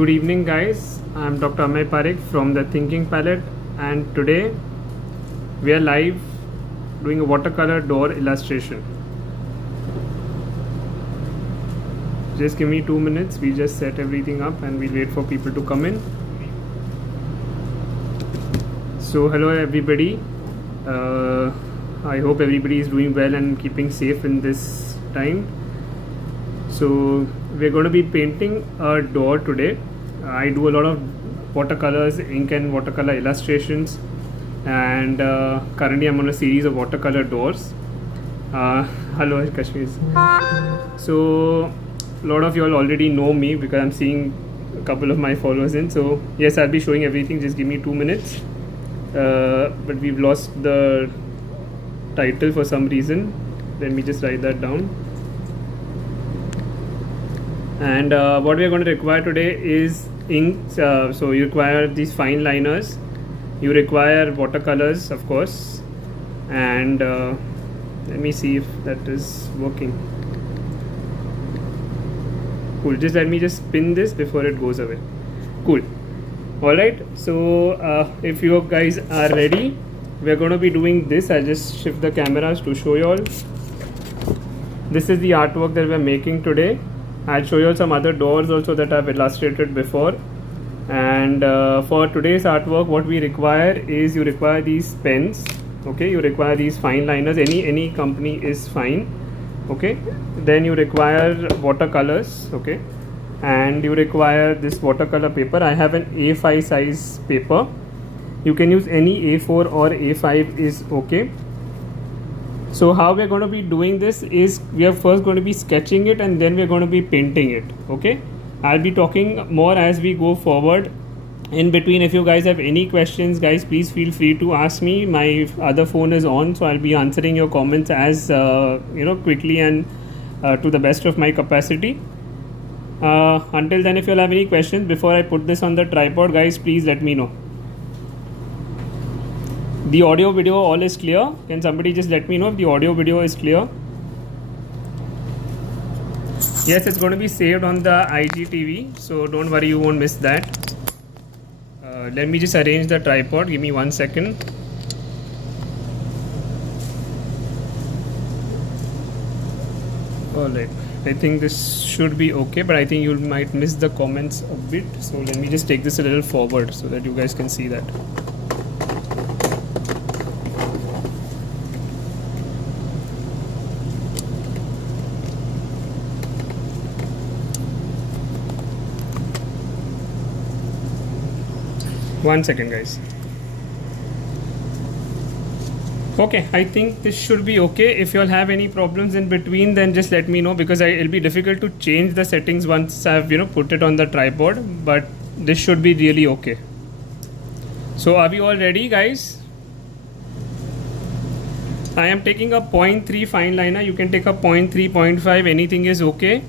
Good evening, guys. I'm Dr. Amay Parekh from the Thinking Palette, and today we are live doing a watercolor door illustration. Just give me 2 minutes. We just set everything up and we'll wait for people to come in. So, hello everybody. I hope everybody is doing well and keeping safe in this time. So we're going to be painting a door today. I do a lot of watercolors, ink and watercolor illustrations, and currently I'm on a series of watercolor doors. Hello Kashmir. So a lot of you all already know me because I'm seeing a couple of my followers in. So yes, I'll be showing everything. Just give me 2 minutes. But we've lost the title for some reason. Let me just write that down. And what we are going to require today is ink. So you require these fine liners, you require watercolors, of course, and let me see if that is working. Cool. Just let me just spin this before it goes away. Cool. Alright, so if you guys are ready, we are going to be doing this. I'll just shift the cameras to show you all. This is the artwork that we are making today. I'll show you some other doors also that I've illustrated before. And for today's artwork, what we require is you require these pens. Okay, you require these fine liners. Any company is fine. Okay, then you require watercolors. Okay, and you require this watercolor paper. I have an A5 size paper. You can use any A4 or A5 is okay. So how we are going to be doing this is we are first going to be sketching it and then we are going to be painting it. Okay, I'll be talking more as we go forward. In between, if you guys have any questions, guys, please feel free to ask me. My other phone is on, so I'll be answering your comments as quickly and to the best of my capacity. Until then, if you all have any questions before I put this on the tripod, guys, please let me know. The audio video all is clear. Can somebody just let me know if the audio video is clear? Yes, it's going to be saved on the IGTV, so don't worry, you won't miss that. Let me just arrange the tripod. Give me 1 second. Alright, I think this should be okay, but I think you might miss the comments a bit. So let me just take this a little forward so that you guys can see that. One second, guys. Okay, I think this should be okay. If you all have any problems in between, then just let me know, because it'll be difficult to change the settings once I've put it on the tripod, but this should be really okay. So are we all ready, guys? I am taking a 0.3 fine liner. You can take a 0.3, 0.5, anything is okay.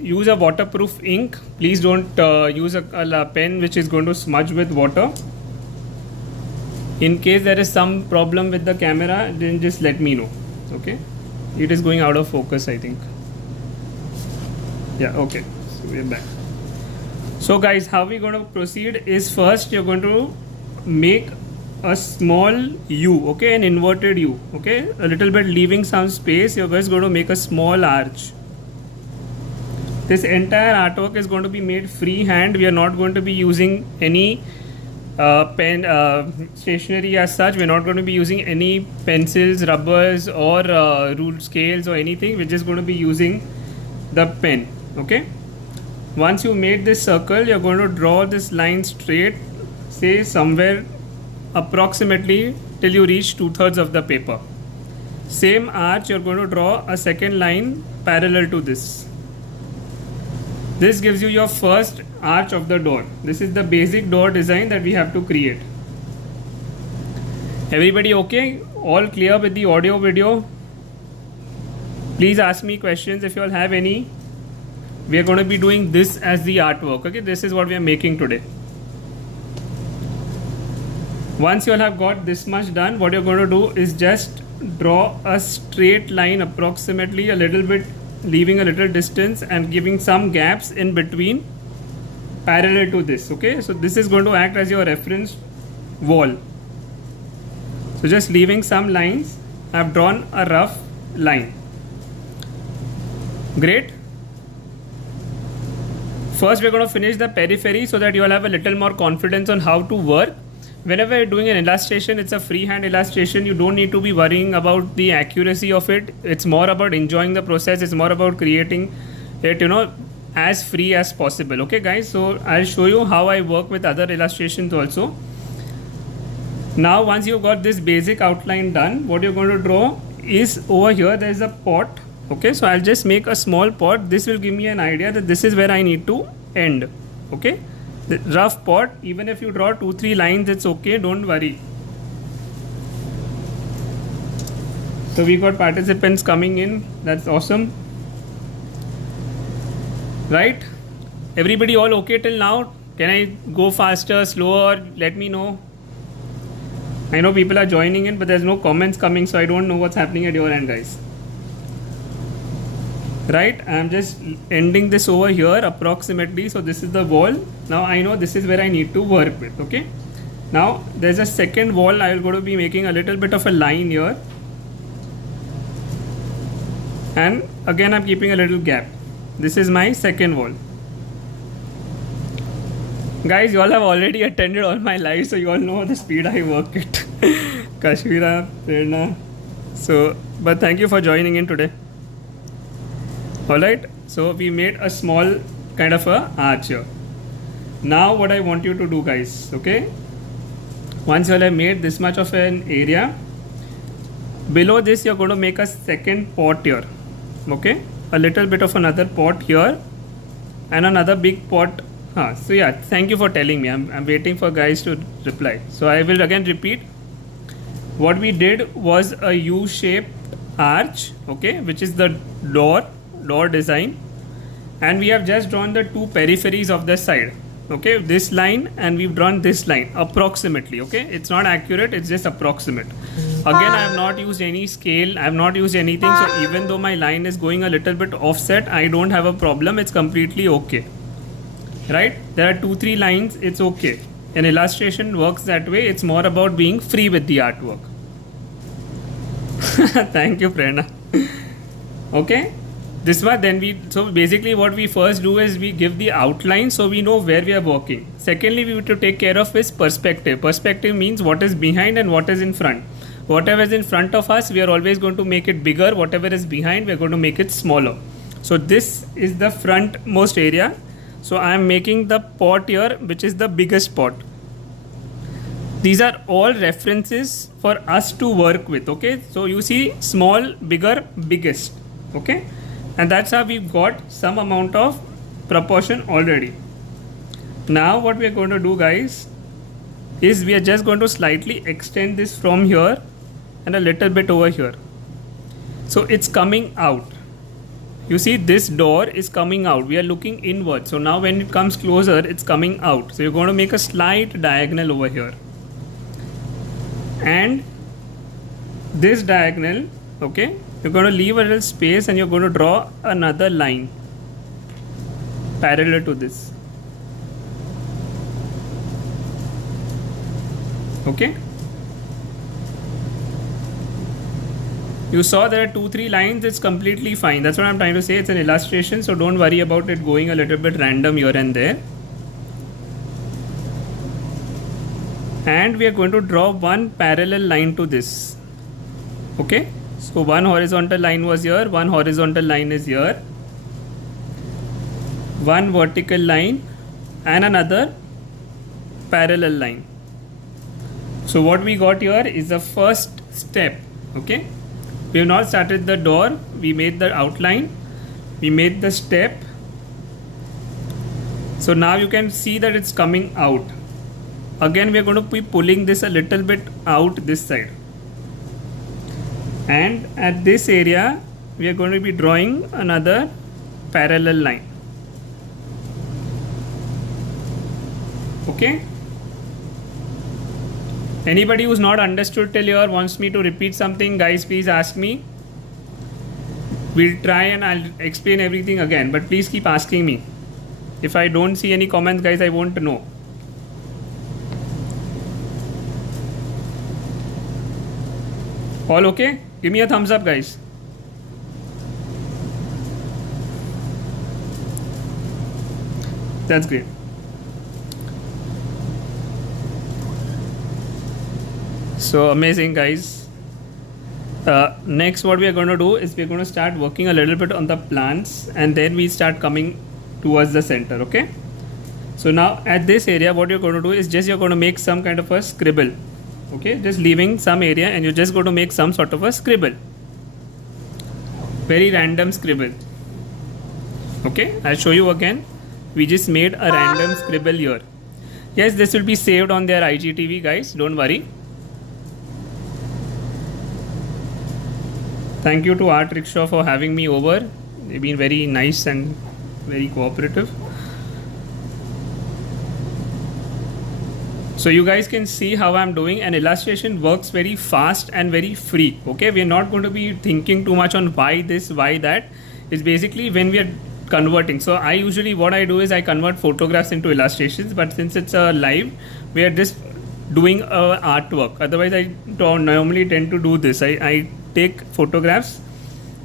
Use a waterproof ink. Please don't use a pen which is going to smudge with water. In case there is some problem with the camera, then just let me know. Okay, it is going out of focus, I think. Yeah, okay, so we're back. So guys, how we're going to proceed is, first you're going to make a small U, okay, an inverted U, okay, a little bit leaving some space. You're guys going to make a small arch. This entire artwork is going to be made freehand. We are not going to be using any pen stationery as such. We're not going to be using any pencils, rubbers, or rule scales or anything. We're just going to be using the pen. Okay. Once you made this circle, you're going to draw this line straight, say somewhere approximately till you reach 2/3 of the paper. Same arch, you're going to draw a second line parallel to this. This gives you your first arch of the door. This is the basic door design that we have to create. Everybody okay? All clear with the audio video? Please ask me questions if you all have any. We are going to be doing this as the artwork. Okay, this is what we are making today. Once you all have got this much done, what you're going to do is just draw a straight line approximately a little bit leaving a little distance and giving some gaps in between parallel to this. Okay, so this is going to act as your reference wall. So just leaving some lines, I've drawn a rough line. Great. First we're going to finish the periphery so that you will have a little more confidence on how to work. Whenever you're doing an illustration, it's a freehand illustration. You don't need to be worrying about the accuracy of it. It's more about enjoying the process. It's more about creating it, as free as possible. Okay guys, so I'll show you how I work with other illustrations also. Now once you've got this basic outline done, what you're going to draw is over here there's a pot. Okay, so I'll just make a small pot. This will give me an idea that this is where I need to end. Okay, the rough pot, even if you draw 2-3 lines, it's okay, don't worry. So we got participants coming in, that's awesome. Right, everybody all okay till now? Can I go faster, slower? Let me know. I know people are joining in, but there's no comments coming, so I don't know what's happening at your end, guys. Right, I'm just ending this over here approximately. So this is the wall. Now I know this is where I need to work with. Okay, now there's a second wall. I will go to be making a little bit of a line here, and again I'm keeping a little gap. This is my second wall. Guys, you all have already attended all my lives, so you all know the speed I work it. Kashmira, Prerna. So, but thank you for joining in today. Alright, so we made a small kind of a arch here. Now what I want you to do, guys, okay, once you have made this much of an area, below this you're going to make a second pot here. Okay, a little bit of another pot here and another big pot. So yeah, thank you for telling me. I'm waiting for guys to reply. So I will again repeat. What we did was a U-shaped arch, okay, which is the door design, and we have just drawn the two peripheries of the side. Okay, this line, and we've drawn this line approximately. Okay, it's not accurate, it's just approximate. Again, I have not used any scale, I have not used anything, so even though my line is going a little bit offset, I don't have a problem. It's completely okay. Right, there are 2-3 lines, it's okay. An illustration works that way. It's more about being free with the artwork. Thank you, Prerna. Okay, this one, then so basically what we first do is we give the outline so we know where we are working. Secondly, we need to take care of is perspective. Perspective means what is behind and what is in front. Whatever is in front of us, we are always going to make it bigger. Whatever is behind, we are going to make it smaller. So this is the frontmost area. So I am making the pot here, which is the biggest pot. These are all references for us to work with. Okay, so you see small, bigger, biggest. Okay, and that's how we've got some amount of proportion already. Now what we are going to do, guys, is we are just going to slightly extend this from here and a little bit over here. So it's coming out. You see this door is coming out. We are looking inward. So now when it comes closer, it's coming out. So you're going to make a slight diagonal over here. And this diagonal, okay, you're going to leave a little space and you're going to draw another line parallel to this. Okay. You saw there are 2-3 lines, it's completely fine. That's what I'm trying to say. It's an illustration, so don't worry about it going a little bit random here and there. And we are going to draw one parallel line to this. Okay, so one horizontal line was here, one horizontal line is here, one vertical line and another parallel line. So what we got here is the first step. Okay, we have not started the door, we made the outline, we made the step. So now you can see that it's coming out. Again we are going to be pulling this a little bit out this side, and at this area we are going to be drawing another parallel line. Okay, anybody who's not understood till here wants me to repeat something, guys, please ask me. We'll try and I'll explain everything again, but please keep asking me. If I don't see any comments, guys, I won't know. All okay? Give me a thumbs up, guys. That's great. So amazing, guys. Next, what we are going to do is we're going to start working a little bit on the plants, and then we start coming towards the center. Okay. So now at this area, what you're going to do is just you're going to make some kind of a scribble. Okay, just leaving some area, and you're just going to make some sort of a scribble. Very random scribble. Okay, I'll show you again. We just made a random scribble here. Yes, this will be saved on their IGTV, guys. Don't worry. Thank you to Art Rickshaw for having me over. They've been very nice and very cooperative. So you guys can see how I'm doing. An illustration works very fast and very free. Okay, we're not going to be thinking too much on why this, why that. It's basically when we are converting. So I usually, what I do is I convert photographs into illustrations, but since it's a live, we are just doing a artwork. Otherwise, I don't normally tend to do this. I take photographs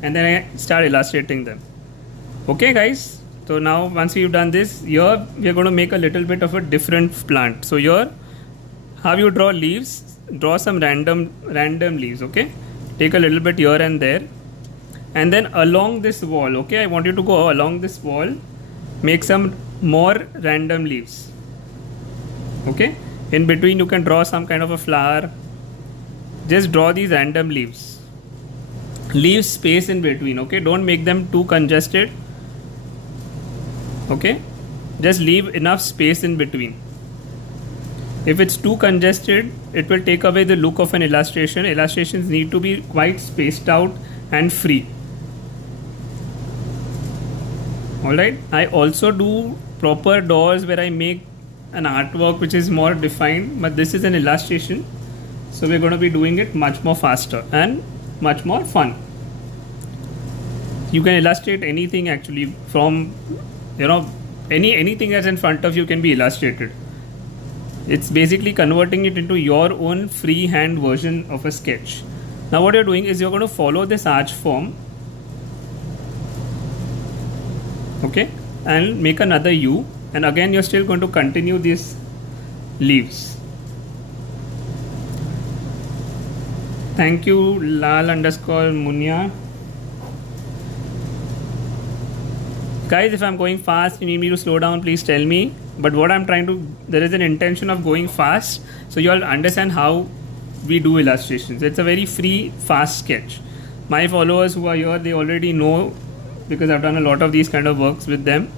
and then I start illustrating them. Okay, guys. So now once we've done this, here we are going to make a little bit of a different plant. So here, how you draw leaves, draw some random leaves. Okay, take a little bit here and there, and then along this wall. Okay, I want you to go along this wall, make some more random leaves. Okay, in between you can draw some kind of a flower. Just draw these random leaves. Leave space in between. Okay, don't make them too congested. Okay, just leave enough space in between. If it's too congested, it will take away the look of an illustration. Illustrations need to be quite spaced out and free. Alright, I also do proper doors where I make an artwork which is more defined, but this is an illustration, so we're going to be doing it much more faster and much more fun. You can illustrate anything actually from, you know, anything that's in front of you can be illustrated. It's basically converting it into your own freehand version of a sketch. Now what you're doing is you're going to follow this arch form, okay, and make another U, and again you're still going to continue these leaves. Thank you, Lal_Munya. Guys, if I'm going fast, you need me to slow down, please tell me. But what I'm trying to, there is an intention of going fast, so you all understand how we do illustrations. It's a very free, fast sketch. My followers who are here, they already know, because I've done a lot of these kind of works with them.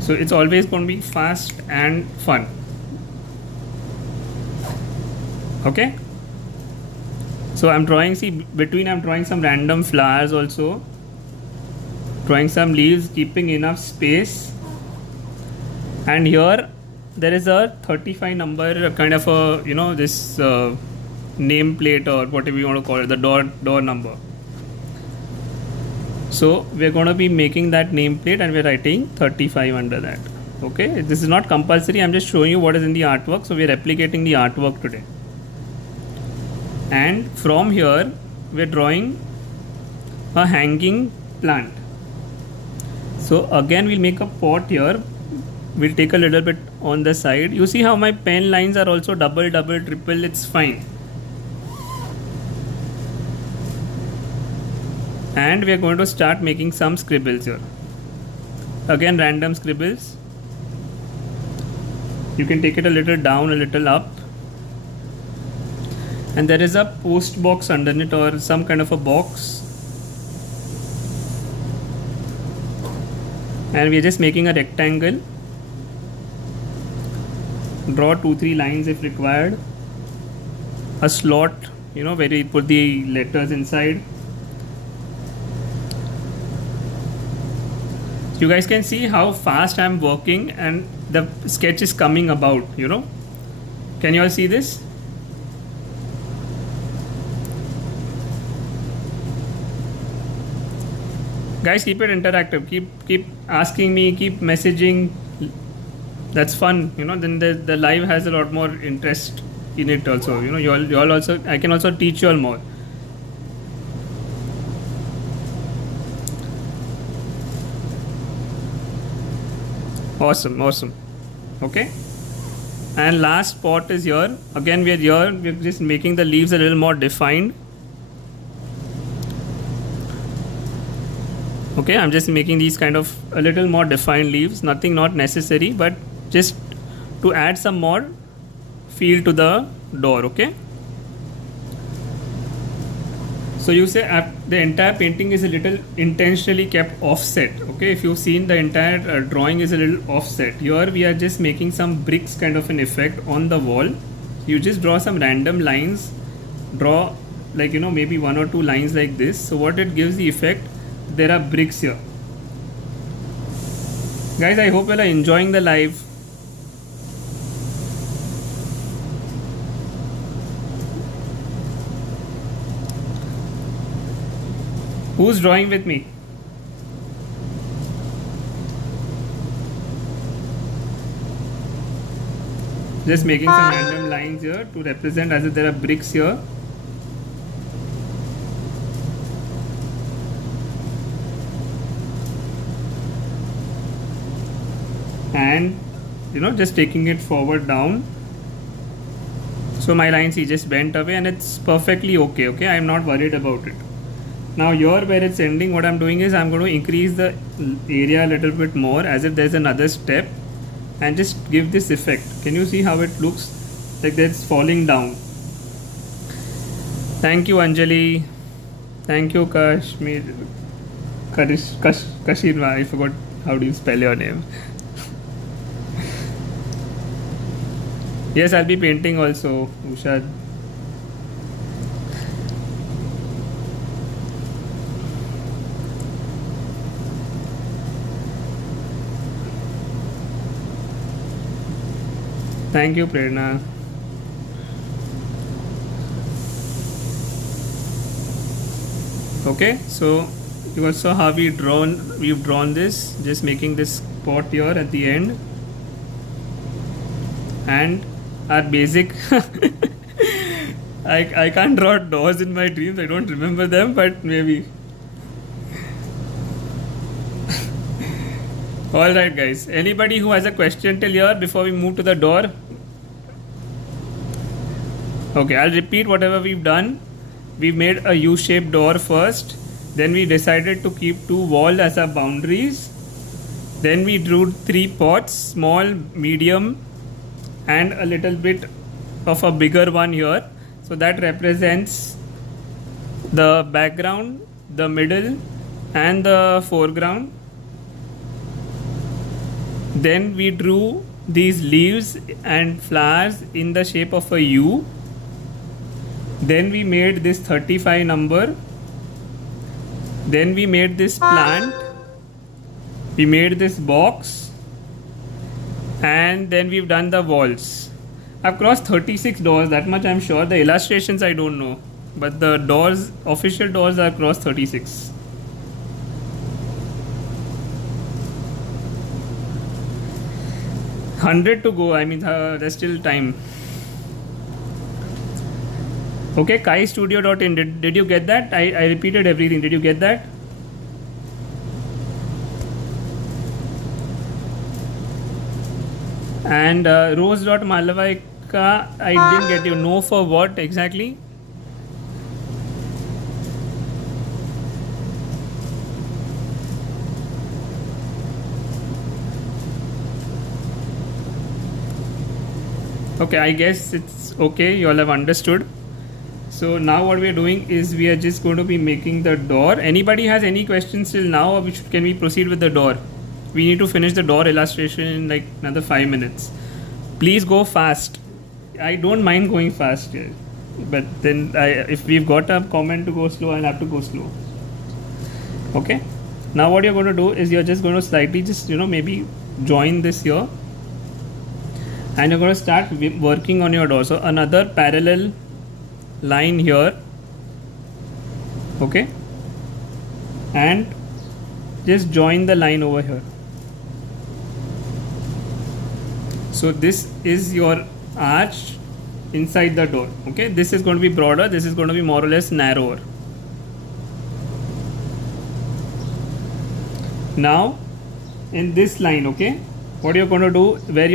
So it's always going to be fast and fun. Okay. So I'm drawing, see, between I'm drawing some random flowers also. Drawing some leaves, keeping enough space. And here there is a 35 number kind of a, you know, this name plate or whatever you want to call it, the door number. So we're going to be making that name plate and we're writing 35 under that. Okay, this is not compulsory, I'm just showing you what is in the artwork. So we're replicating the artwork today. And from here we're drawing a hanging plant. So again we'll make a pot here. We'll take a little bit on the side. You see how my pen lines are also double, triple, it's fine. And we are going to start making some scribbles here. Again, random scribbles. You can take it a little down, a little up. And there is a post box underneath or some kind of a box. And we are just making a rectangle. Draw 2-3 lines if required. A slot, you know, where we put the letters inside. You guys can see how fast I'm working and the sketch is coming about, you know. Can you all see this? Guys, keep it interactive. Keep asking me. Keep messaging. That's fun. Then the live has a lot more interest in it also. You all also. I can also teach you all more. Awesome. Okay. And last spot is here. Again, we're here. We're just making the leaves a little more defined. Okay, I'm just making these kind of a little more defined leaves. Nothing not necessary, but just to add some more feel to the door. Okay. So you say the entire painting is a little intentionally kept offset. Okay, if you've seen the entire drawing is a little offset. Here we are just making some bricks kind of an effect on the wall. You just draw some random lines, draw like maybe 1 or 2 lines like this. So what it gives the effect, there are bricks here. Guys, I hope you are enjoying the live. Who's drawing with me? Just making some random lines here to represent as if there are bricks here. And just taking it forward down. So my lines he just bent away and it's perfectly okay. Okay, I'm not worried about it. Now here where it's ending, what I'm doing is I'm going to increase the area a little bit more as if there's another step and just give this effect. Can you see how it looks like that's falling down? Thank you, Anjali. Thank you, Kashmir. Kashirma. I forgot how do you spell your name. Yes, I'll be painting also, Ushad. Thank you, Prerna. Okay, so you also how we've drawn this, just making this spot here at the end. And our basic I can't draw doors in my dreams. I don't remember them, but maybe. Alright guys, anybody who has a question till here before we move to the door? Okay, I'll repeat whatever we've done. We made a U-shaped door first. Then we decided to keep 2 walls as our boundaries. Then we drew 3 pots, small, medium and a little bit of a bigger one here. So that represents the background, the middle and the foreground. Then we drew these leaves and flowers in the shape of a U. Then we made this 35 number. Then we made this plant. We made this box. And then we've done the walls. I've crossed 36 doors, that much I'm sure. The illustrations I don't know. But the doors, official doors are crossed 36. $100 to go. I mean, there's still time. Okay, kaistudio.in. Did you get that? I repeated everything. Did you get that? And Rose.Malavaika, I didn't get you. No for what exactly? Okay, I guess it's okay. You all have understood. So now what we are doing is we are just going to be making the door. Anybody has any questions till now, or can we proceed with the door? We need to finish the door illustration in like another 5 minutes. Please go fast. I don't mind going fast here, but then if we've got a comment to go slow, I'll have to go slow. Okay. Now what you're going to do is you're just going to slightly just maybe join this here, and you're going to start working on your door. So another parallel line here. Okay. And just join the line over here. So this is your arch inside the door. Okay, this is going to be broader, this is going to be more or less narrower. Now in this line, okay, what you're going to do, where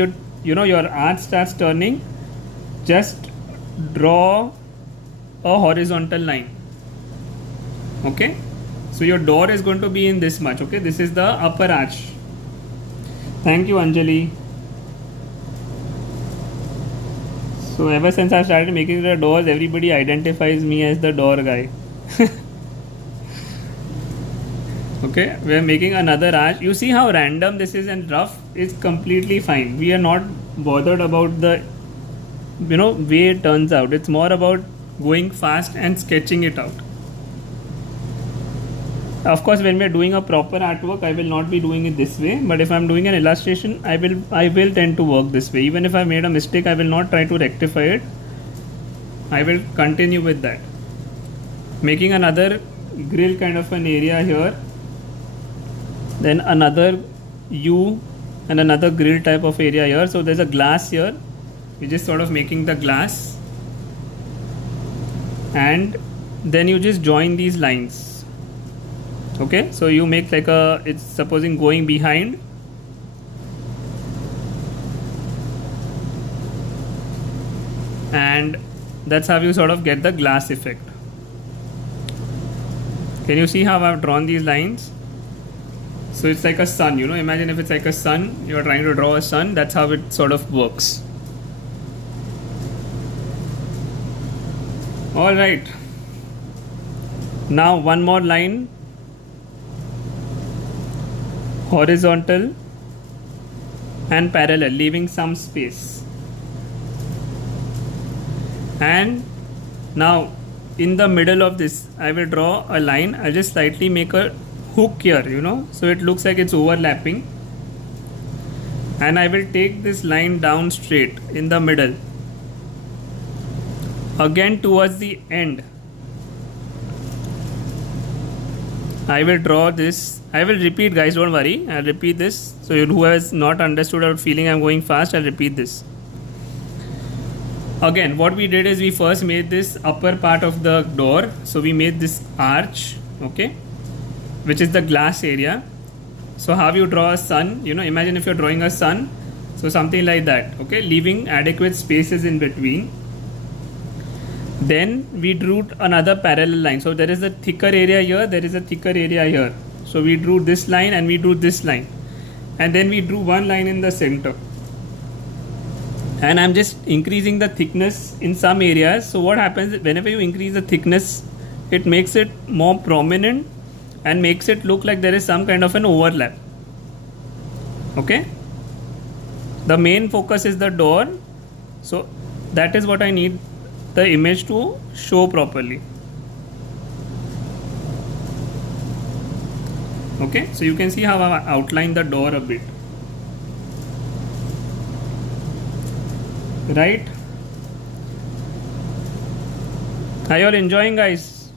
your arch starts turning, just draw a horizontal line. Okay, so your door is going to be in this much. Okay, this is the upper arch. Thank you, Anjali. So ever since I started making the doors, everybody identifies me as the door guy. Okay, we are making another arch. You see how random this is and rough? It's completely fine. We are not bothered about the way it turns out. It's more about going fast and sketching it out. Of course, when we are doing a proper artwork, I will not be doing it this way, but if I am doing an illustration, I will tend to work this way. Even if I made a mistake, I will not try to rectify it. I will continue with that. Making another grill kind of an area here, then another U and another grill type of area here. So there's a glass here. We're just sort of making the glass, and then you just join these lines. Okay, so you make like it's supposing going behind, and that's how you sort of get the glass effect. Can you see how I've drawn these lines? So it's like a sun, imagine if it's like a sun, you're trying to draw a sun, that's how it sort of works. All right, now one more line, horizontal and parallel, leaving some space. And now in the middle of this, I will draw a line. I'll just slightly make a hook here, so it looks like it's overlapping. And I will take this line down straight in the middle. Again towards the end, I will draw this. I will repeat, guys, don't worry. I'll repeat this. So who has not understood or feeling I'm going fast, I'll repeat this. Again, what we did is we first made this upper part of the door. So we made this arch, okay, which is the glass area. So how you draw a sun, imagine if you're drawing a sun. So something like that, okay, leaving adequate spaces in between. Then we drew another parallel line. So there is a thicker area here, there is a thicker area here. So we drew this line and we drew this line. And then we drew one line in the center. And I'm just increasing the thickness in some areas. So what happens whenever you increase the thickness, it makes it more prominent and makes it look like there is some kind of an overlap. Okay. The main focus is the door. So that is what I need the image to show properly. Okay, so you can see how I outlined the door a bit. Right? Are you all enjoying, guys?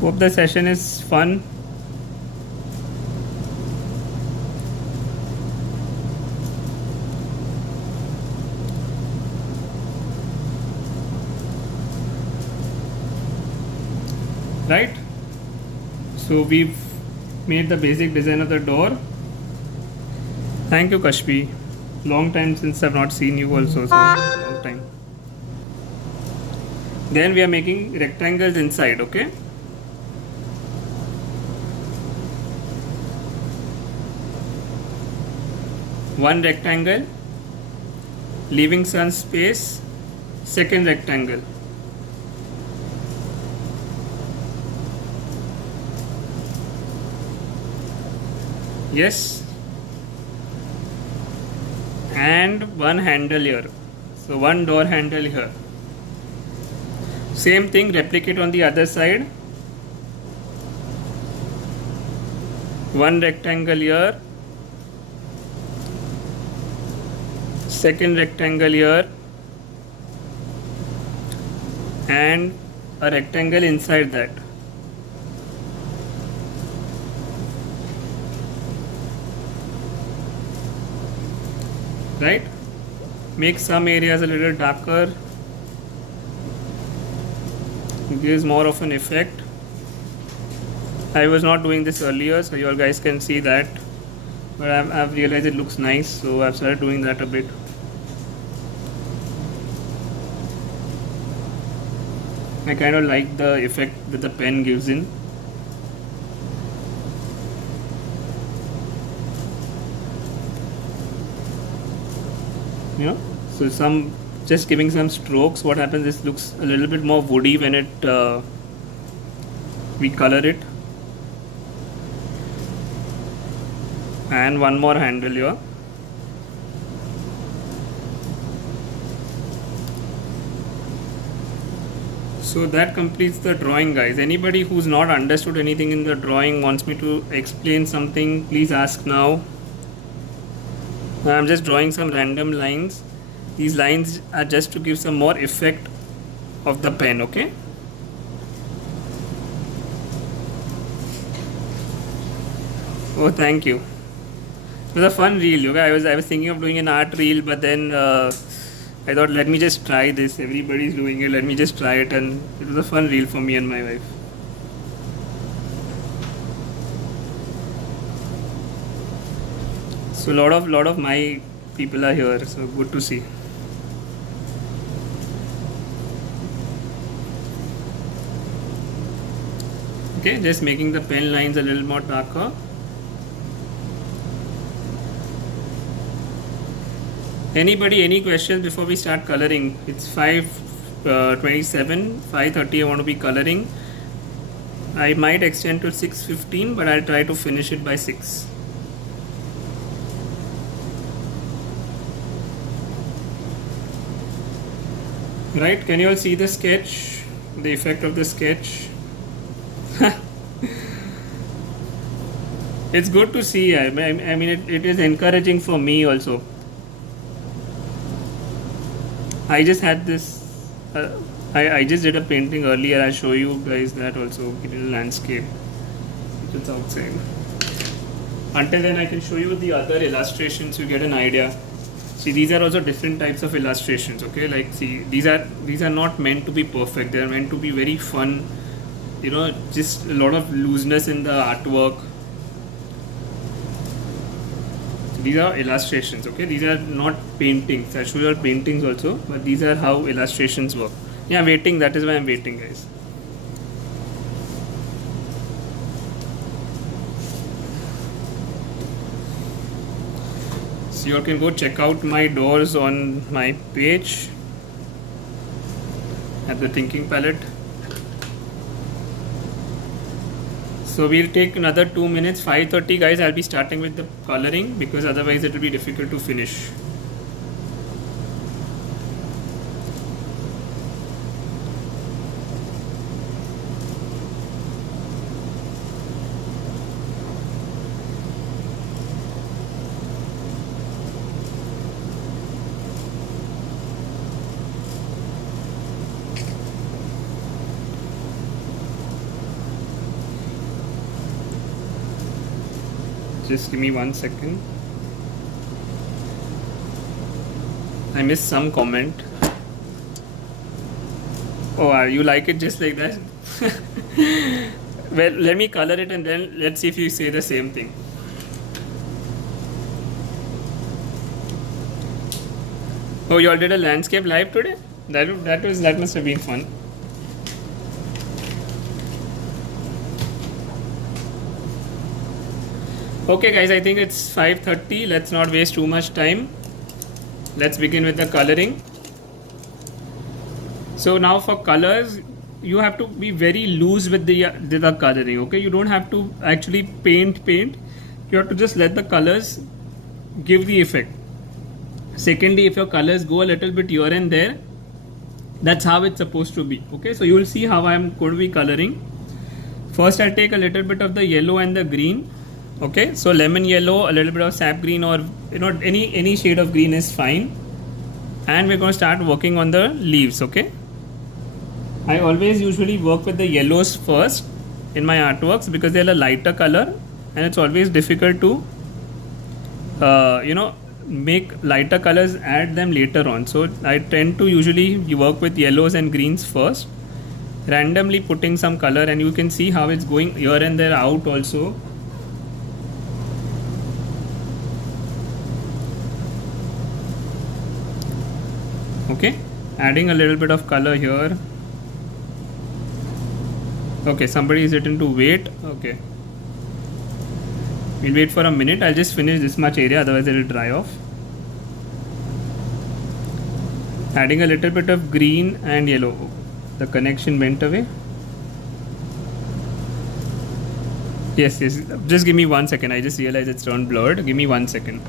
Hope the session is fun. Right? So we've made the basic design of the door. Thank you, Kashpi. Long time since I've not seen you also, so long time. Then we are making rectangles inside, okay? One rectangle, leaving some space, second rectangle. Yes. And one handle here. So one door handle here. Same thing, replicate on the other side. One rectangle here. Second rectangle here. And a rectangle inside that. Right? Make some areas a little darker. It gives more of an effect. I was not doing this earlier, so you all guys can see that, but I've realized it looks nice, so I've started doing that a bit. I kind of like the effect that the pen gives in. You know, so just giving some strokes, what happens is looks a little bit more woody when we color it. And one more handle here. So that completes the drawing, guys. Anybody who's not understood anything in the drawing wants me to explain something, please ask now. I'm just drawing some random lines. These lines are just to give some more effect of the pen, okay? Oh, thank you. It was a fun reel, okay? I was thinking of doing an art reel, but then I thought, let me just try this. Everybody's doing it. Let me just try it, and it was a fun reel for me and my wife. So a lot of my people are here. So good to see. Okay, just making the pen lines a little more darker. Anybody, any questions before we start coloring? It's 5:27, 5:30 I want to be coloring. I might extend to 6:15, but I'll try to finish it by 6. Right, can you all see the sketch? The effect of the sketch? It's good to see. I mean it is encouraging for me also. I just had this I just did a painting earlier. I'll show you guys that also. We did a landscape. It's outside. Until then I can show you the other illustrations, you get an idea. See, these are also different types of illustrations, okay? Like, see, these are not meant to be perfect. They are meant to be very fun, you know, just a lot of looseness in the artwork. So these are illustrations, okay? These are not paintings. I'll show you paintings also, but these are how illustrations work. Yeah, I'm waiting. That is why I'm waiting, guys. So you all can go check out my doors on my page at the Thinking Palette. So we'll take another 2 minutes. 5:30, guys. I'll be starting with the coloring because otherwise it will be difficult to finish. Just give me 1 second. I missed some comment. Oh, you like it just like that? Well, let me color it and then let's see if you say the same thing. Oh, you all did a landscape live today? That must have been fun. Okay guys, I think it's 5:30. Let's not waste too much time. Let's begin with the coloring. So now for colors, you have to be very loose with the coloring, okay? You don't have to actually paint. You have to just let the colors give the effect. Secondly, if your colors go a little bit here and there, that's how it's supposed to be, okay? So you will see how I'm going to be coloring. First, I'll take a little bit of the yellow and the green. Okay, so lemon yellow, a little bit of sap green, or any shade of green is fine. And we're going to start working on the leaves, okay? I always usually work with the yellows first in my artworks because they're a lighter color, and it's always difficult to make lighter colors, add them later on. So I tend to usually work with yellows and greens first, randomly putting some color, and you can see how it's going here and there out also. Okay, adding a little bit of color here. Okay, somebody is written to wait. Okay, we'll wait for a minute. I'll just finish this much area, otherwise it will dry off. Adding a little bit of green and yellow. The connection went away. Yes, just give me 1 second. I just realized it's turned blurred. Give me 1 second.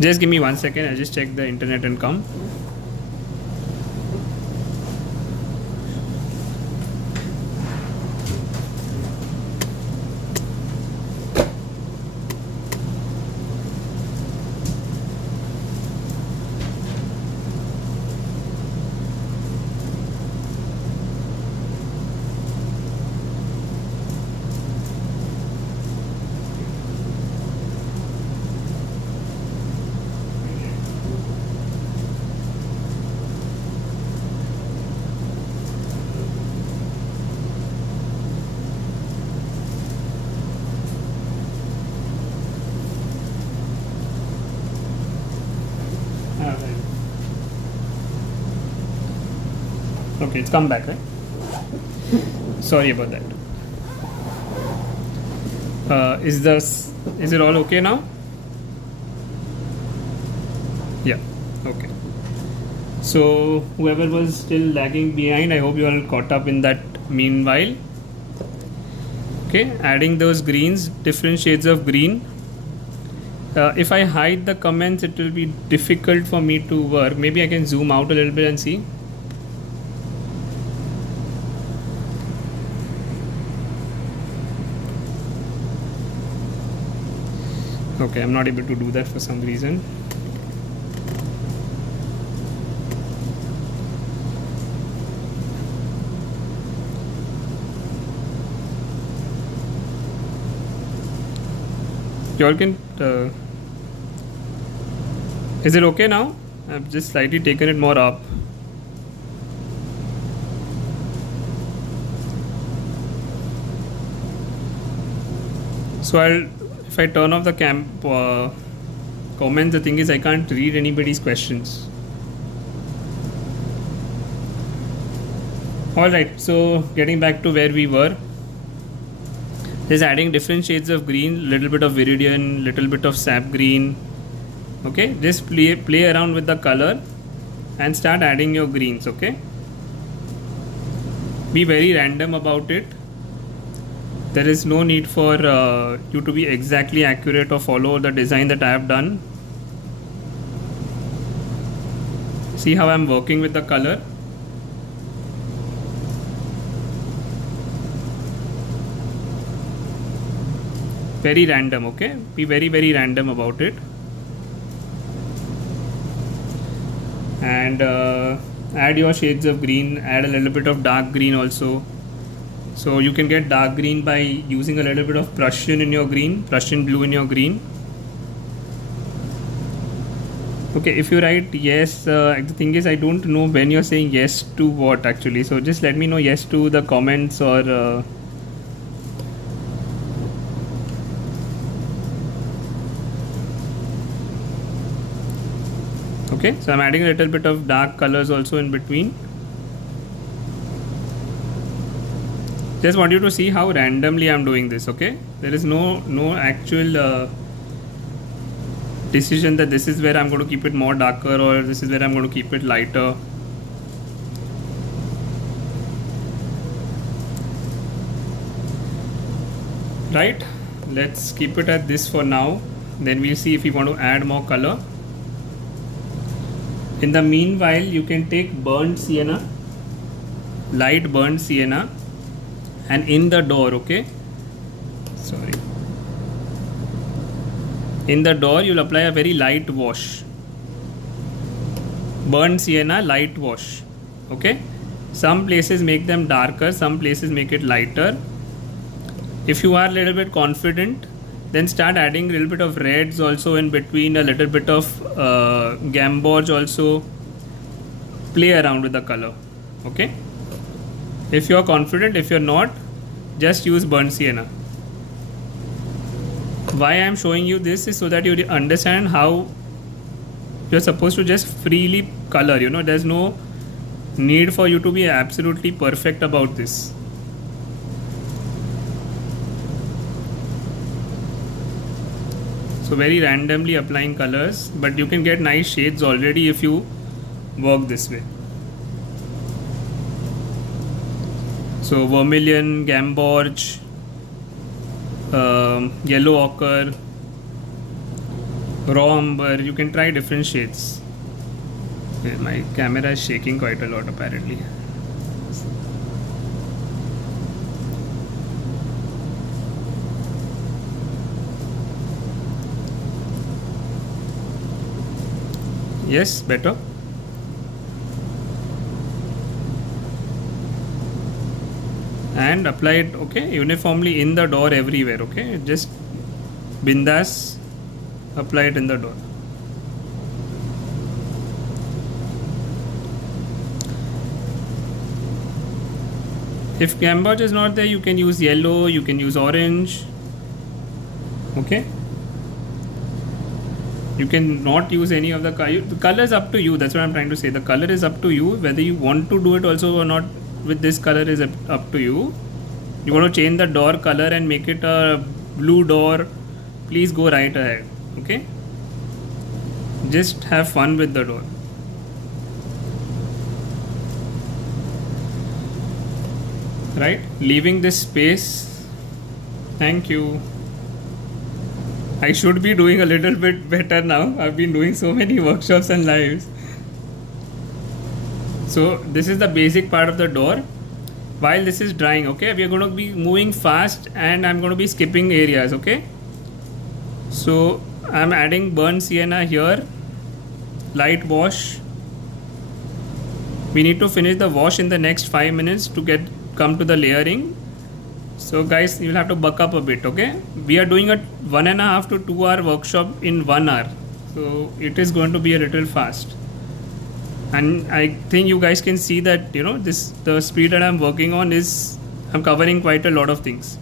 Just give me 1 second. I'll just check the internet and come. Okay, it's come back, right? Sorry about that. Is it all okay now? Yeah, okay. So whoever was still lagging behind, I hope you all caught up in that meanwhile. Okay, adding those greens, different shades of green. If I hide the comments, it will be difficult for me to work. Maybe I can zoom out a little bit and see. Okay, I'm not able to do that for some reason. You all can. Is it okay now? I've just slightly taken it more up. So if I turn off the comments, the thing is I can't read anybody's questions. Alright, so getting back to where we were. Just adding different shades of green, little bit of viridian, little bit of sap green. Okay, just play around with the color and start adding your greens. Okay, be very random about it. There is no need for you to be exactly accurate or follow the design that I have done. See how I'm working with the color. Very random, okay? Be very, very random about it. And add your shades of green, add a little bit of dark green also. So you can get dark green by using a little bit of Prussian in your green, Prussian blue in your green. Okay, if you write yes, the thing is I don't know when you're saying yes to what actually. So just let me know yes to the comments or okay, so I'm adding a little bit of dark colors also in between. Just want you to see how randomly I'm doing this. Okay, there is no actual decision that this is where I'm going to keep it more darker or this is where I'm going to keep it lighter. Right, let's keep it at this for now. Then we'll see if we want to add more color. In the meanwhile, you can take burnt sienna light burnt sienna, and in the door, okay, sorry, in the door you'll apply a very light wash, burnt sienna light wash, okay. Some places make them darker, some places make it lighter. If you are a little bit confident, then start adding a little bit of reds also in between, a little bit of gamboge also. Play around with the color, okay. If you are confident, if you're not, just use burnt sienna. Why I am showing you this is so that you understand how you're supposed to just freely color, you know. There's no need for you to be absolutely perfect about this. So very randomly applying colors, but you can get nice shades already if you work this way. So vermilion, gamboge, yellow ochre, raw umber, you can try different shades. Okay, my camera is shaking quite a lot apparently. Yes, better. And apply it, okay, uniformly in the door everywhere, okay. Just bindas apply it in the door. If gamboge is not there, you can use yellow, you can use orange, okay. You can not use any of the color is up to you. That's what I'm trying to say. The color is up to you. Whether you want to do it also or not with this color is up to you. You want to change the door color and make it a blue door, please go right ahead, okay. Just have fun with the door. Right, leaving this space. Thank you. I should be doing a little bit better now. I've been doing so many workshops and lives. So this is the basic part of the door. While this is drying, okay, we are going to be moving fast and I'm going to be skipping areas, okay. So I'm adding burnt sienna here, light wash. We need to finish the wash in the next 5 minutes to come to the layering. So guys, you'll have to buck up a bit, okay. We are doing a 1.5 to 2 hour workshop in 1 hour, so it is going to be a little fast. And I think you guys can see that, you know, the speed that I'm working on is I'm covering quite a lot of things.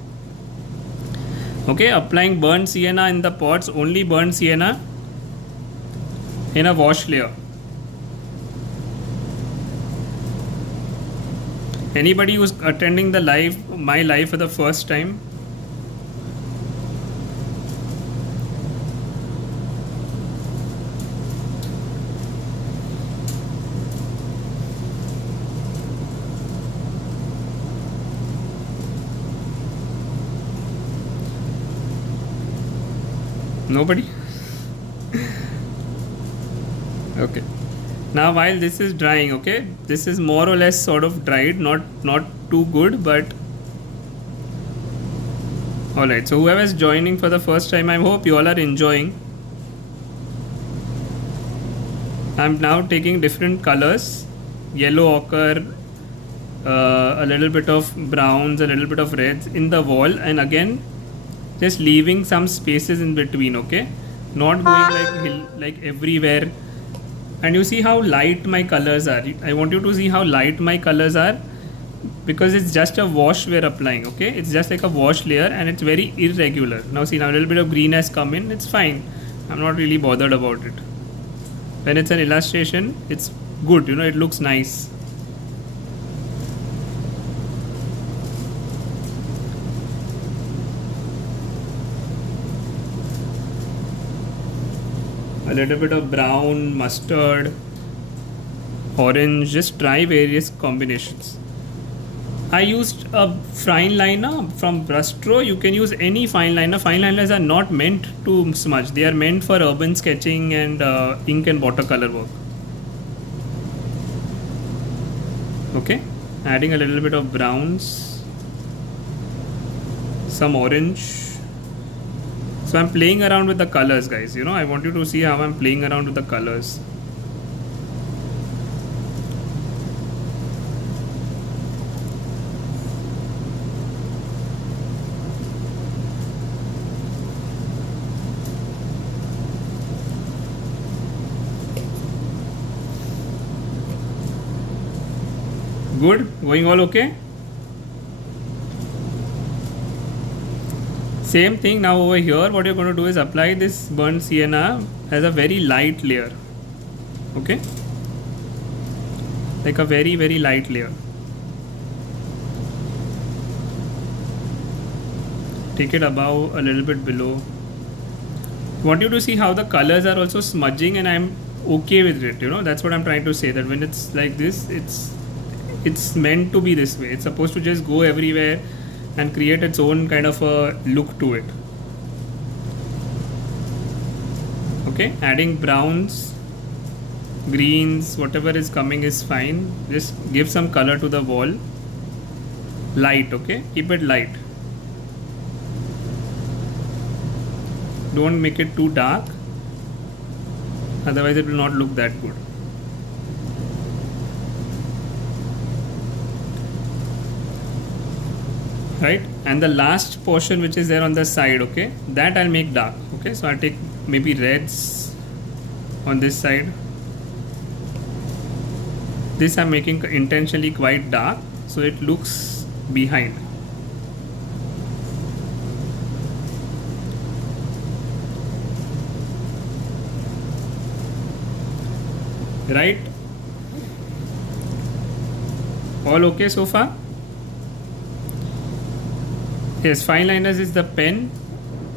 Okay, applying burnt sienna in the pots, only burnt sienna in a wash layer. Anybody who's attending my live for the first time, nobody? Okay. Now while this is drying, okay, this is more or less sort of dried, not too good, but alright. So whoever is joining for the first time, I hope you all are enjoying. I'm now taking different colors, yellow ochre, a little bit of browns, a little bit of reds in the wall, and again just leaving some spaces in between, okay, not going like everywhere. And you see how light my colors are. I want you to see how light my colors are, because it's just a wash we're applying, okay. It's just like a wash layer and it's very irregular. Now see, now a little bit of green has come in, it's fine. I'm not really bothered about it. When it's an illustration, it's good, you know, it looks nice. A little bit of brown, mustard, orange, just try various combinations. I used a fine liner from Brustro. You can use any fine liner. Fine liners are not meant to smudge. They are meant for urban sketching and ink and watercolor work. Okay. Adding a little bit of browns, some orange. So I'm playing around with the colors, guys. You know, I want you to see how I'm playing around with the colors. Good, going all okay? Same thing now over here. What you're going to do is apply this burnt sienna as a very light layer. Okay, like a very light layer. Take it above, a little bit below. I want you to see how the colors are also smudging, and I'm okay with it. You know, that's what I'm trying to say, that when it's like this, it's meant to be this way. It's supposed to just go everywhere and create its own kind of a look to it. Okay, adding browns, greens, whatever is coming is fine. Just give some color to the wall. Light, okay, keep it light. Don't make it too dark, otherwise it will not look that good. Right, and the last portion which is there on the side, okay, that I'll make dark. Okay, so I'll take maybe reds on this side. This I'm making intentionally quite dark so it looks behind. Right, all okay so far? Yes, fine liners is the pen.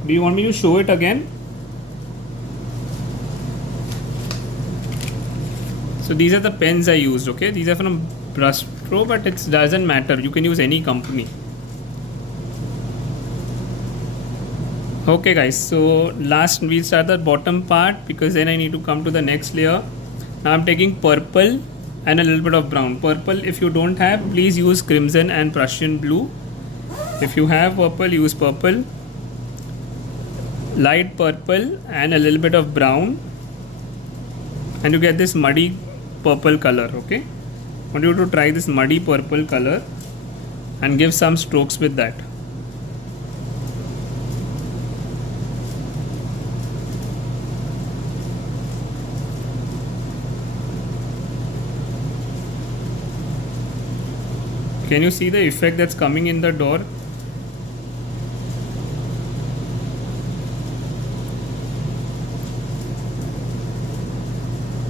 Do you want me to show it again? So these are the pens I used, okay? These are from Brustro, but it doesn't matter. You can use any company. Okay guys, so last we'll start the bottom part because then I need to come to the next layer. Now I'm taking purple and a little bit of brown. Purple, if you don't have, please use crimson and Prussian blue. If you have purple, use purple, light purple and a little bit of brown, and you get this muddy purple color. Okay, I want you to try this muddy purple color and give some strokes with that. Can you see the effect that's coming in the door?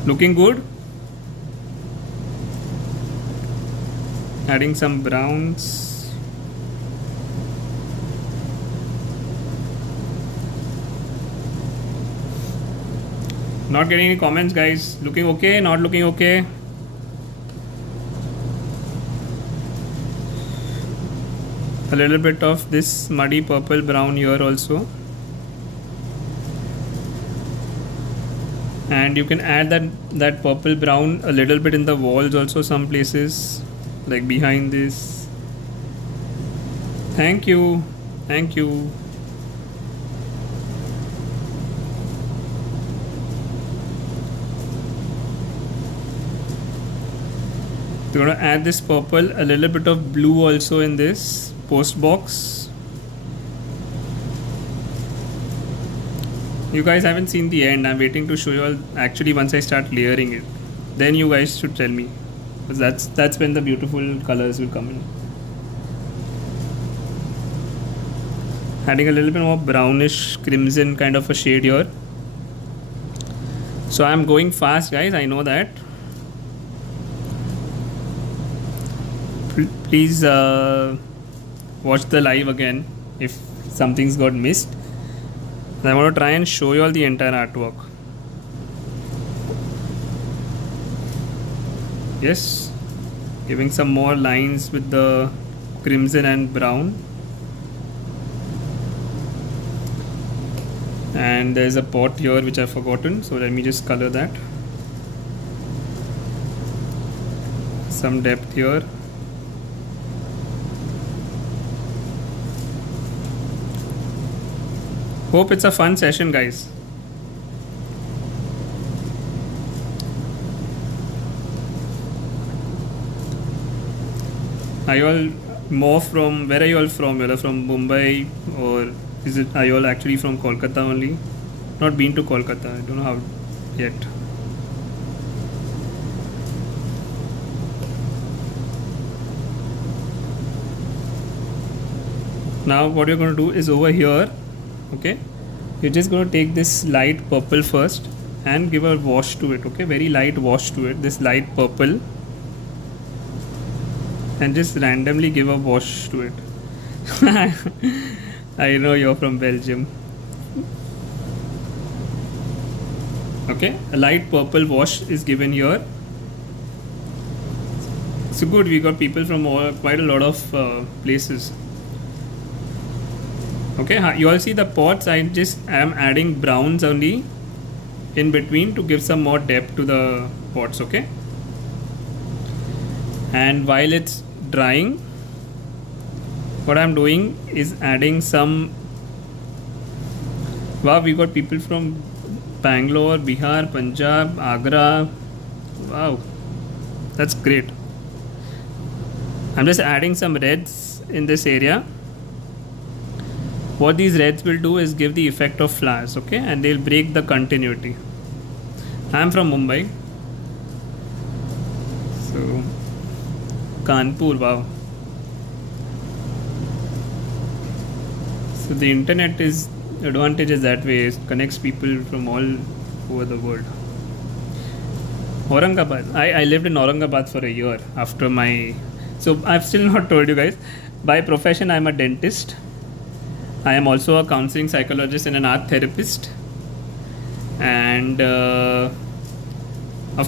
Looking good. Adding some browns. Not getting any comments, guys. Looking okay? Not looking okay? A little bit of this muddy purple brown here also. And you can add that purple brown a little bit in the walls also, some places like behind this. Thank you. Thank you. We're going to add this purple, a little bit of blue also in this post box. You guys haven't seen the end. I'm waiting to show you all actually once I start layering it. Then you guys should tell me, because that's when the beautiful colors will come in. Adding a little bit more brownish crimson kind of a shade here. So I'm going fast, guys, I know that. Please watch the live again if something's got missed. I want to try and show you all the entire artwork. Yes, giving some more lines with the crimson and brown. And there's a pot here which I've forgotten, so let me just color that. Some depth here. Hope it's a fun session, guys. Are you all more from, where are you all from? You all from Mumbai, or are you all actually from Kolkata only? Not been to Kolkata, I don't know how yet. Now what you're going to do is over here, okay, you're just going to take this light purple first and give a wash to it, okay, very light wash to it, this light purple, and just randomly give a wash to it. I know you're from Belgium. Okay, a light purple wash is given here. So good, we got people from quite a lot of places. Okay, you all see the pots, I just am adding browns only in between to give some more depth to the pots, okay? And while it's drying, what I'm doing is adding some, wow, we got people from Bangalore, Bihar, Punjab, Agra, wow, that's great. I'm just adding some reds in this area. What these reds will do is give the effect of flowers, okay, and they'll break the continuity. I'm from Mumbai, so Kanpur, wow. So the internet is advantage is that way, it connects people from all over the world. Aurangabad, I lived in Aurangabad for a year after my, so I've still not told you guys, by profession I'm a dentist. I am also a counseling psychologist and an art therapist, and of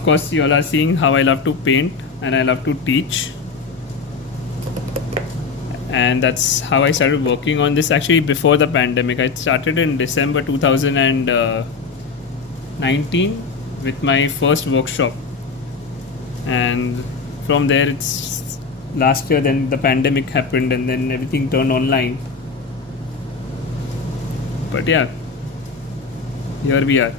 course you all are seeing how I love to paint and I love to teach, and that's how I started working on this actually before the pandemic. I started in December 2019 with my first workshop, and from there it's last year then the pandemic happened and then everything turned online. But yeah, here we are.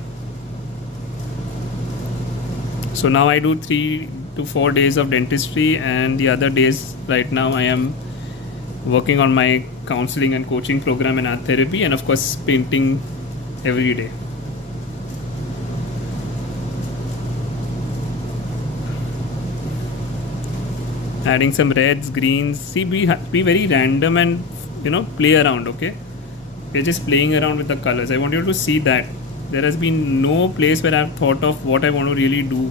So now I do 3 to 4 days of dentistry, and the other days right now I am working on my counseling and coaching program in art therapy, and of course painting every day. Adding some reds, greens. See, be very random and play around, okay? We're just playing around with the colors. I want you to see that there has been no place where I've thought of what I want to really do.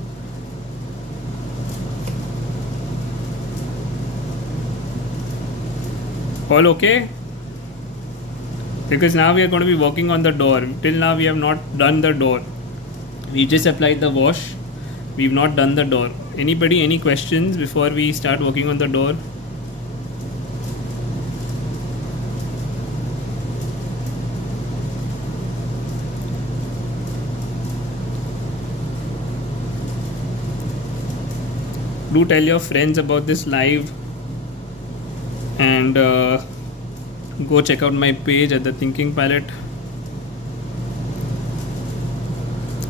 All okay? Because now we are going to be working on the door. Till now we have not done the door. We just applied the wash. We've not done the door. Anybody, any questions before we start working on the door? Do tell your friends about this live, and go check out my page at the Thinking Palette.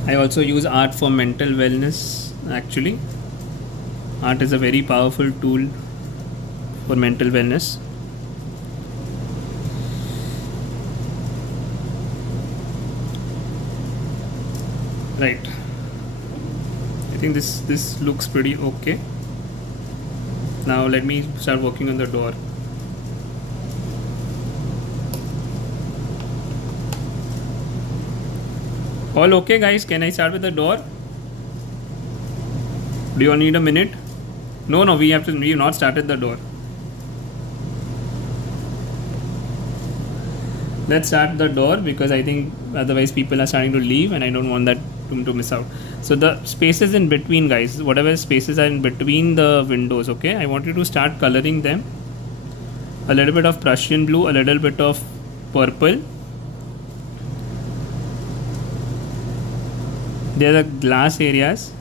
I also use art for mental wellness. Actually, art is a very powerful tool for mental wellness. Right, I think this looks pretty okay. Now let me start working on the door. All okay, guys? Can I start with the door? Do you all need a minute? No, we have not started the door. Let's start the door, because I think otherwise people are starting to leave and I don't want that to miss out. So the spaces in between, guys, whatever spaces are in between the windows, okay, I want you to start coloring them. A little bit of Prussian blue, a little bit of purple. There are glass areas,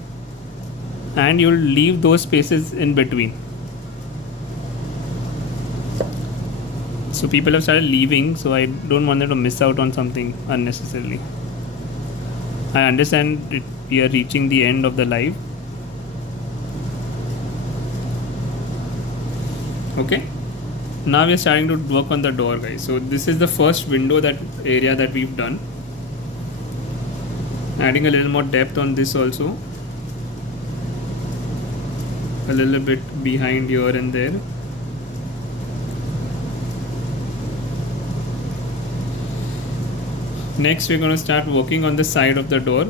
and you'll leave those spaces in between. So people have started leaving, so I don't want them to miss out on something unnecessarily. I understand we are reaching the end of the live. Okay, now we are starting to work on the door, guys. So this is the first window area that we've done. Adding a little more depth on this also. A little bit behind here and there. Next we're going to start working on the side of the door.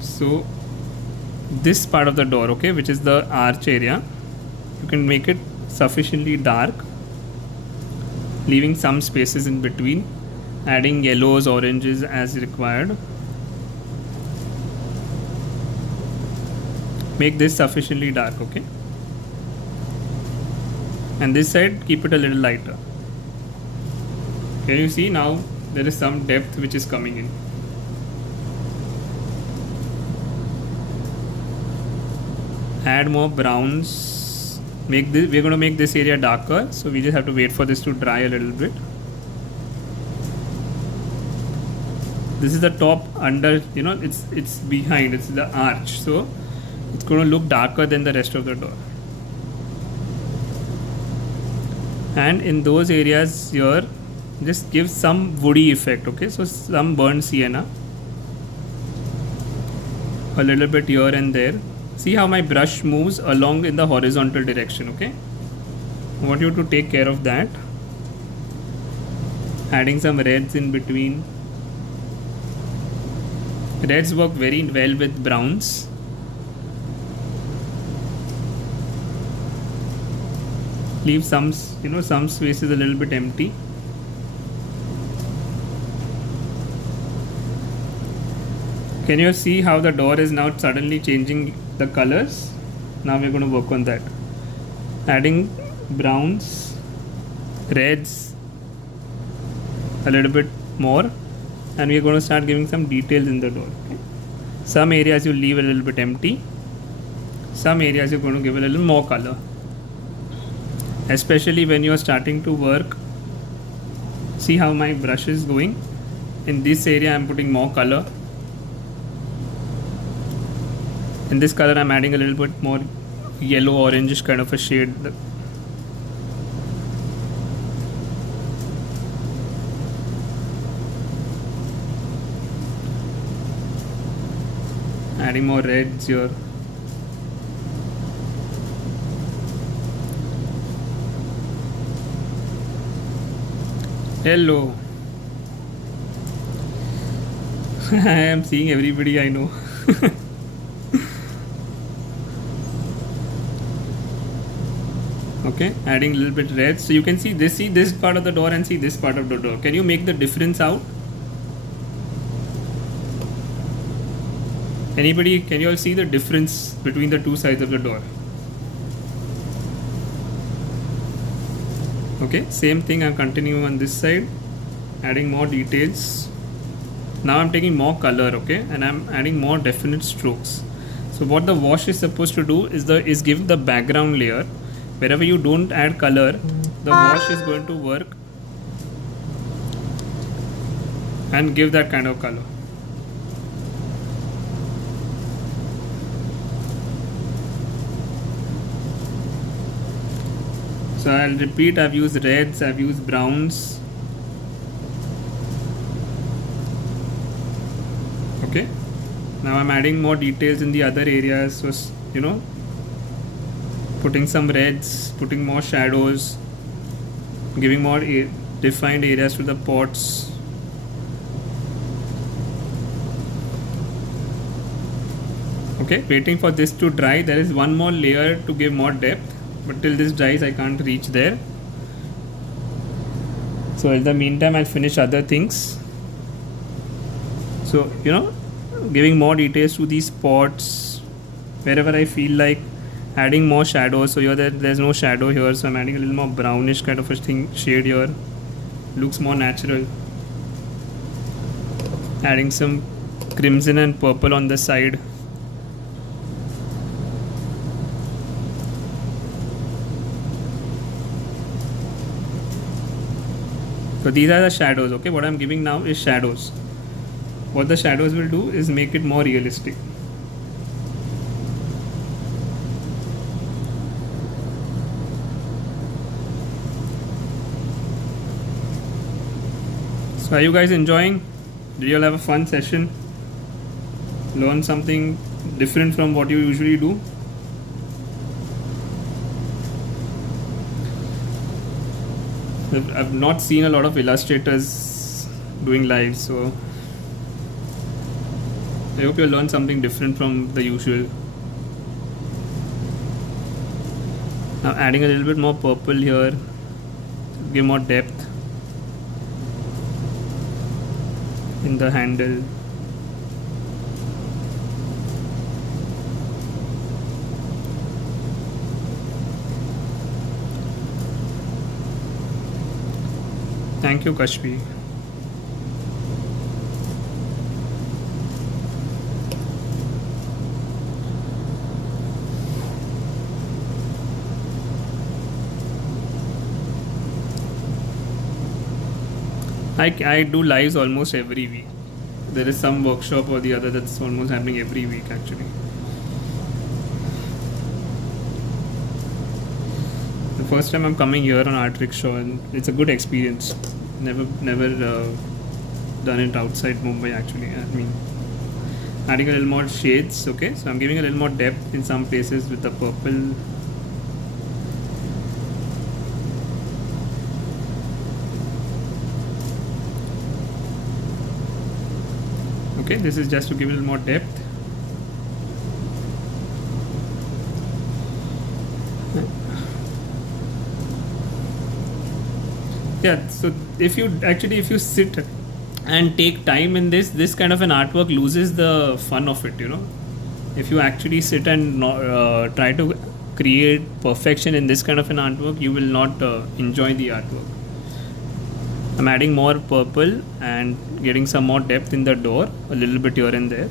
So this part of the door, okay, which is the arch area, you can make it sufficiently dark, leaving some spaces in between, adding yellows, oranges as required. Make this sufficiently dark, okay, and this side keep it a little lighter. Can you see now there is some depth which is coming in? Add more browns. Make this, we're going to make this area darker, so we just have to wait for this to dry a little bit. This is the top under, you know, it's behind, it's the arch, so it's going to look darker than the rest of the door. And in those areas here, just give some woody effect, okay, so some burnt sienna, a little bit here and there. See how my brush moves along in the horizontal direction, okay. I want you to take care of that. Adding some reds in between. Reds work very well with browns. Leave some, you know, some spaces a little bit empty. Can you see how the door is now suddenly changing the colors? Now we're going to work on that. Adding browns, reds, a little bit more, and we're going to start giving some details in the door. Okay? Some areas you leave a little bit empty. Some areas you're going to give a little more color. Especially when you're starting to work. See how my brush is going? In this area I'm putting more color. In this color I'm adding a little bit more yellow orangish kind of a shade. Adding more reds here. Hello. I am seeing everybody I know. Okay, adding a little bit red, so you can see this part of the door and see this part of the door. Can you make the difference out? Anybody, can you all see the difference between the two sides of the door? Okay, same thing, I'm continuing on this side, adding more details. Now I'm taking more color, okay, and I'm adding more definite strokes. So what the wash is supposed to do is give the background layer. Wherever you don't add color, the wash is going to work and give that kind of color. So I'll repeat, I've used reds, I've used browns. Okay, now I'm adding more details in the other areas, so you know, putting some reds, putting more shadows, giving more defined areas to the pots. Okay, waiting for this to dry. There is one more layer to give more depth, but till this dries I can't reach there. So in the meantime I'll finish other things. So you know, giving more details to these pots wherever I feel like, adding more shadows. So here there's no shadow here, so I'm adding a little more brownish kind of a shade here. Looks more natural. Adding some crimson and purple on the side. So these are the shadows. Okay, what I'm giving now is shadows. What the shadows will do is make it more realistic. So are you guys enjoying? Did you all have a fun session? Learn something different from what you usually do? I've not seen a lot of illustrators doing live, so I hope you learn something different from the usual. Now adding a little bit more purple here to give more depth in the handle. Thank you, Kashvi. I do lives almost every week. There is some workshop or the other that's almost happening every week actually. The first time I'm coming here on Art Rickshaw, and it's a good experience. Never done it outside Mumbai actually. I mean, adding a little more shades. Okay, so I'm giving a little more depth in some places with the purple. Okay, this is just to give a little more depth. Yeah, so if you sit and take time in this kind of an artwork loses the fun of it, you know. If you actually sit and try to create perfection in this kind of an artwork, you will not enjoy the artwork. I'm adding more purple and getting some more depth in the door, a little bit here and there.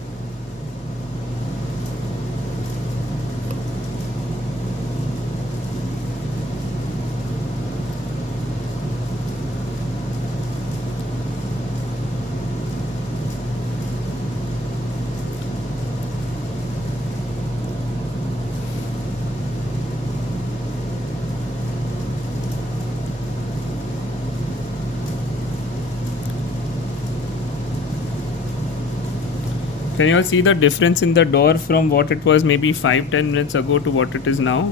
Can you all see the difference in the door from what it was maybe 5-10 minutes ago to what it is now?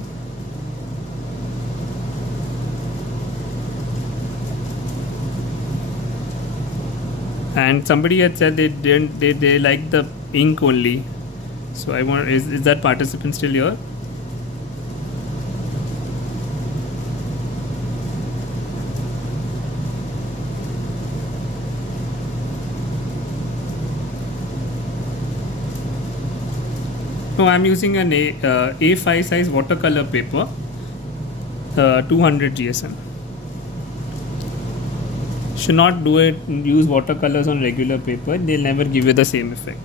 And somebody had said they like the ink only. So I want, is that participant still here? No, I'm using an A5 size watercolor paper, 200 GSM. Should not do it, use watercolors on regular paper, they'll never give you the same effect.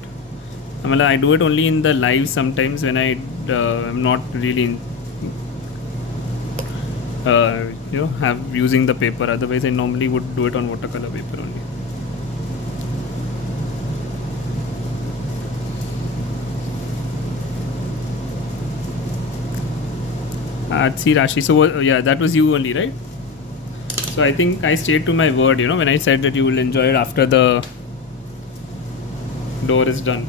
I do it only in the live sometimes when I am not really have using the paper. Otherwise I normally would do it on watercolor paper only. See Rashi, so yeah, that was you only, right? So I think I stayed to my word, you know, when I said that you will enjoy it after the door is done.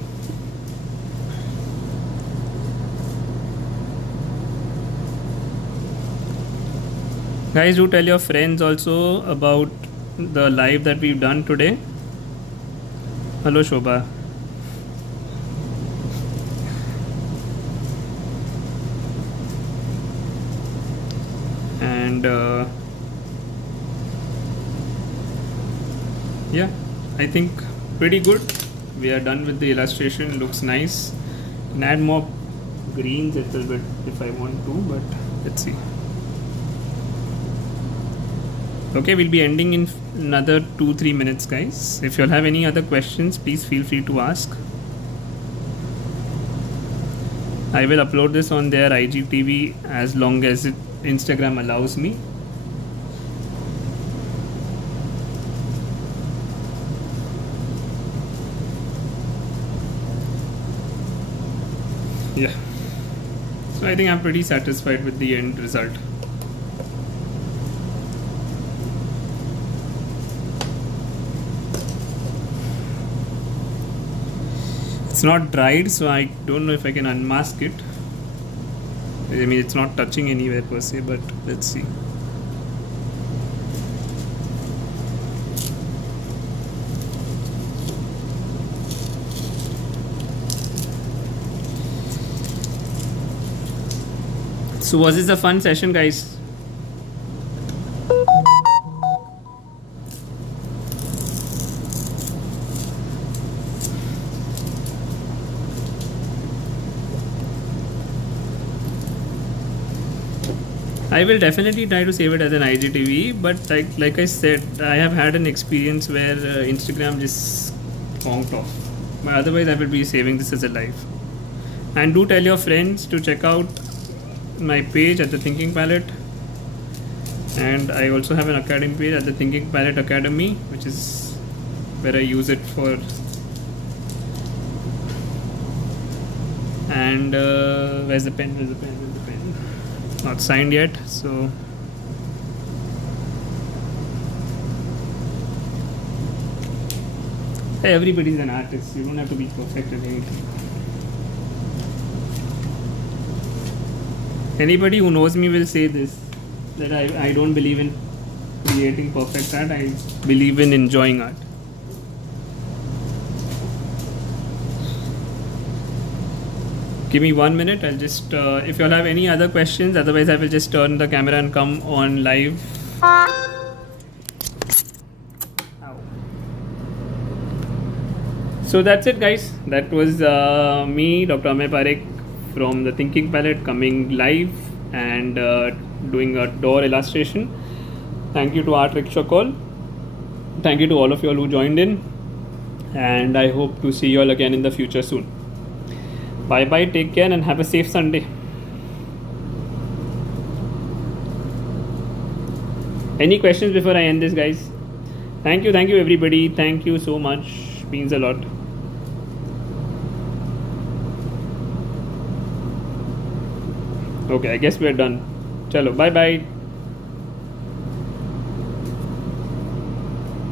Guys, do tell your friends also about the live that we've done today. Hello Shobha. And yeah, I think pretty good. We are done with the illustration. Looks nice. Can add more greens a little bit if I want to, but let's see. Okay, we'll be ending in another 2-3 minutes, guys. If you all have any other questions, please feel free to ask. I will upload this on their IGTV as long as Instagram allows me. Yeah, so I think I'm pretty satisfied with the end result. It's not dried, so I don't know if I can unmask it. I mean, it's not touching anywhere per se, but let's see. So was this a fun session, guys? I will definitely try to save it as an IGTV, but like I said, I have had an experience where Instagram just conked off. But otherwise, I will be saving this as a live. And do tell your friends to check out my page at the Thinking Palette. And I also have an academy page at the Thinking Palette Academy, which is where I use it for. And where's the pen? Where's the pen? Where's the pen? Not signed yet, so hey, everybody's an artist. You don't have to be perfect at anything. Anybody who knows me will say this, that I don't believe in creating perfect art. I believe in enjoying art. Give me 1 minute. I'll just if you all have any other questions, otherwise I will just turn the camera and come on live. Ow. So that's it, guys. That was me, Dr. Amey Parekh, from the Thinking Palette, coming live and doing a door illustration. Thank you to Art Rickshaw Call. Thank you to all of you all who joined in, and I hope to see you all again in the future soon. Bye bye, take care, and have a safe Sunday. Any questions before I end this, guys? Thank you everybody. Thank you so much. Means a lot. Okay, I guess we're done. Chalo, bye bye.